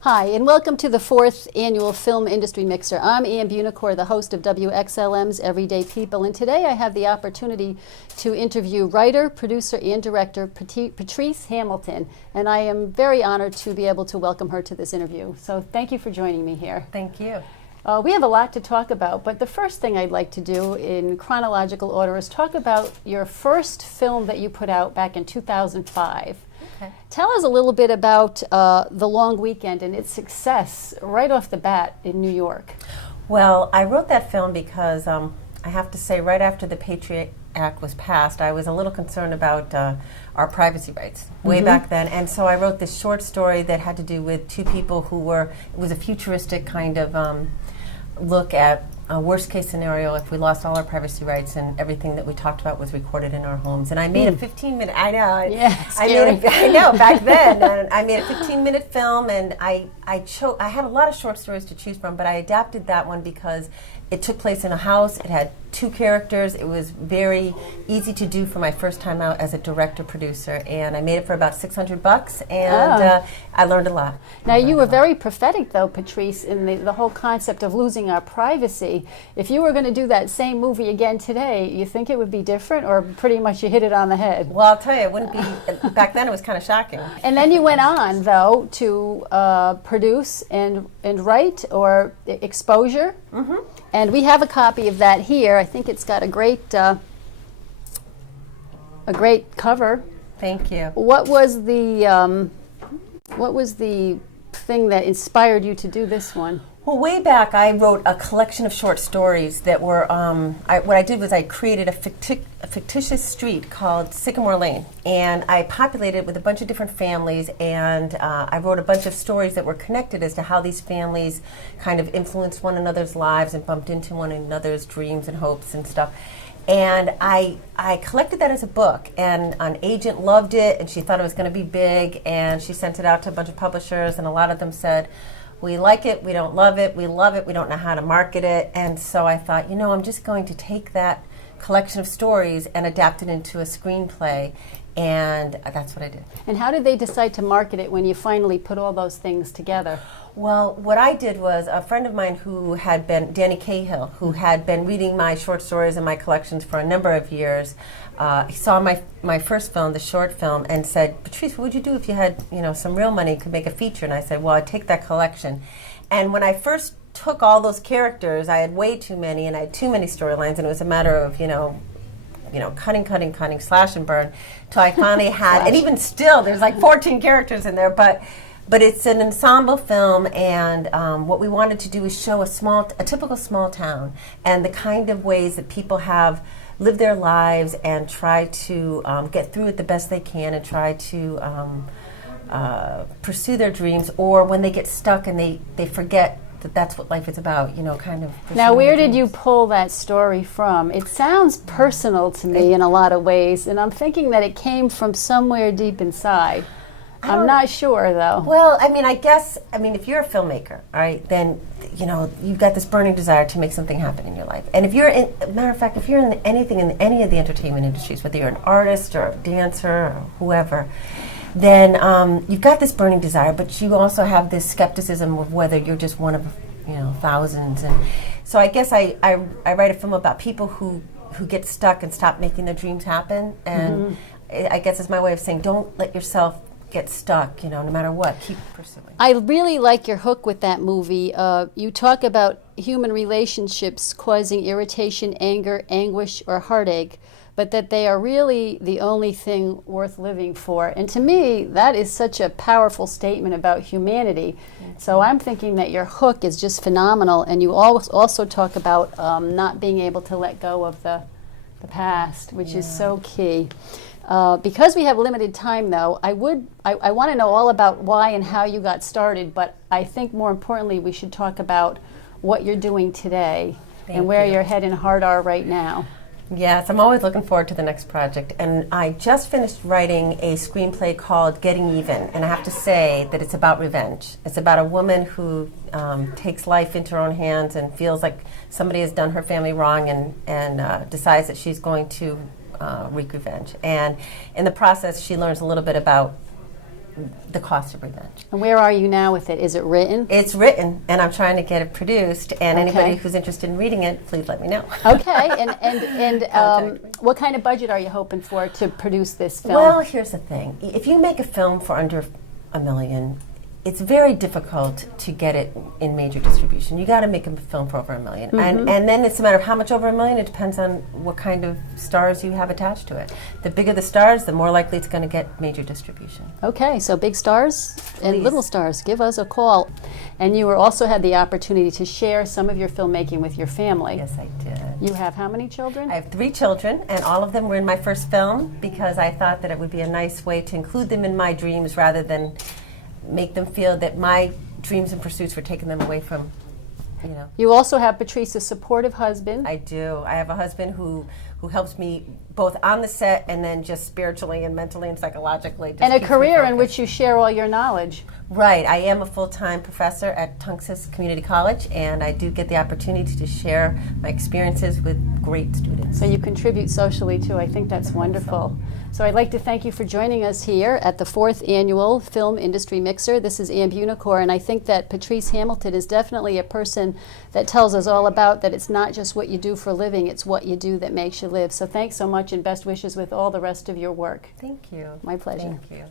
Hi, and welcome to the 4th Annual Film Industry Mixer. I'm Ann Bunicor, the host of WXLM's Everyday People, and today I have the opportunity to interview writer, producer, and director Patrice Hamilton, and I am very honored to be able to welcome her to this interview. So thank you for joining me here. Thank you. We have a lot to talk about, but the first thing I'd like to do in chronological order is talk about your first film that you put out back in 2005. Okay. Tell us a little bit about The Long Weekend and its success right off the bat in New York. Well, I wrote that film because I have to say, right after the Patriot Act was passed, I was a little concerned about our privacy rights way back then. And so I wrote this short story that had to do with two people who were, it was a futuristic kind of look at a worst case scenario if we lost all our privacy rights and everything that we talked about was recorded in our homes. And I made a 15-minute, I know, Yeah, I know, back then. And I made a 15-minute film, and I had a lot of short stories to choose from, but I adapted that one because it took place in a house. It had two characters. It was very easy to do for my first time out as a director-producer, and I made it for about $600, and I learned a lot. Now, you were very prophetic, though, Patrice, in the whole concept of losing our privacy. If you were going to do that same movie again today, you think it would be different, or pretty much you hit it on the head? Well, I'll tell you, it wouldn't be, back then it was kind of shocking. And then you went on, though, to produce and write, or exposure. Mm-hmm. And we have a copy of that here. I think it's got a great cover. Thank you. What was the thing that inspired you to do this one? Well, way back, I wrote a collection of short stories that were, what I did was I created a fictitious street called Sycamore Lane, and I populated it with a bunch of different families, and I wrote a bunch of stories that were connected as to how these families kind of influenced one another's lives and bumped into one another's dreams and hopes and stuff. And I collected that as a book, and an agent loved it, and she thought it was going to be big, and she sent it out to a bunch of publishers, and a lot of them said, we like it, we don't love it, we love it, we don't know how to market it. And so I thought, I'm just going to take that collection of stories and adapt it into a screenplay, and that's what I did. And how did they decide to market it when you finally put all those things together? Well, what I did was a friend of mine who had been, Danny Cahill, who had been reading my short stories and my collections for a number of years, he saw my first film, the short film, and said, Patrice, what would you do if you had some real money and could make a feature? And I said, well, I'd take that collection. And when I first took all those characters, I had way too many, and I had too many storylines, and it was a matter of, cutting, slash and burn, till I finally had, and even still, there's like 14 characters in there, but it's an ensemble film, and what we wanted to do is show a typical small town, and the kind of ways that people have lived their lives and try to get through it the best they can, and try to pursue their dreams, or when they get stuck and they forget that that's what life is about, kind of. Now, where did you pull that story from? It sounds personal to me in a lot of ways, and I'm thinking that it came from somewhere deep inside. I'm not sure, though. Well, if you're a filmmaker, all right, then, you've got this burning desire to make something happen in your life. And if you're if you're in anything in any of the entertainment industries, whether you're an artist or a dancer or whoever, then you've got this burning desire, but you also have this skepticism of whether you're just one of, thousands. And so I guess I write a film about people who get stuck and stop making their dreams happen. And I guess it's my way of saying, don't let yourself get stuck, no matter what, keep pursuing. I really like your hook with that movie. You talk about human relationships causing irritation, anger, anguish, or heartache, but that they are really the only thing worth living for. And to me, that is such a powerful statement about humanity. So I'm thinking that your hook is just phenomenal, and you also talk about not being able to let go of the past, which is so key. Because we have limited time, though, I want to know all about why and how you got started, but I think more importantly we should talk about what you're doing today and where your head and heart are right now. Yes, I'm always looking forward to the next project, and I just finished writing a screenplay called Getting Even, and I have to say that it's about revenge. It's about a woman who takes life into her own hands and feels like somebody has done her family wrong, and decides that she's going to wreak revenge. And in the process, she learns a little bit about the cost of revenge. And where are you now with it? Is it written? It's written, and I'm trying to get it produced. And Okay. anybody who's interested in reading it, please let me know. Okay, and Contact me. what kind of budget are you hoping for to produce this film? Well, here's the thing. If you make a film for under $1 million, it's very difficult to get it in major distribution. You got to make a film for over $1 million. And then it's a matter of how much over $1 million. It depends on what kind of stars you have attached to it. The bigger the stars, the more likely it's going to get major distribution. Okay, so big stars and Please. little stars, give us a call. And you also had the opportunity to share some of your filmmaking with your family. Yes, I did. You have how many children? I have 3 children, and all of them were in my first film because I thought that it would be a nice way to include them in my dreams rather than make them feel that my dreams and pursuits were taking them away from, you know. You also have Patrice, a supportive husband. I do. I have a husband who helps me both on the set and then just spiritually and mentally and psychologically. Just And a keeps me career in focused. which you share all your knowledge. Right. I am a full-time professor at Tunxis Community College, and I do get the opportunity to share my experiences with great students. So you contribute socially too. I think that's wonderful. So I'd like to thank you for joining us here at the 4th Annual Film Industry Mixer. This is Amb Unicorn, and I think that Patrice Hamilton is definitely a person that tells us all about that it's not just what you do for a living, it's what you do that makes you live. So thanks so much, and best wishes with all the rest of your work. Thank you. My pleasure. Thank you.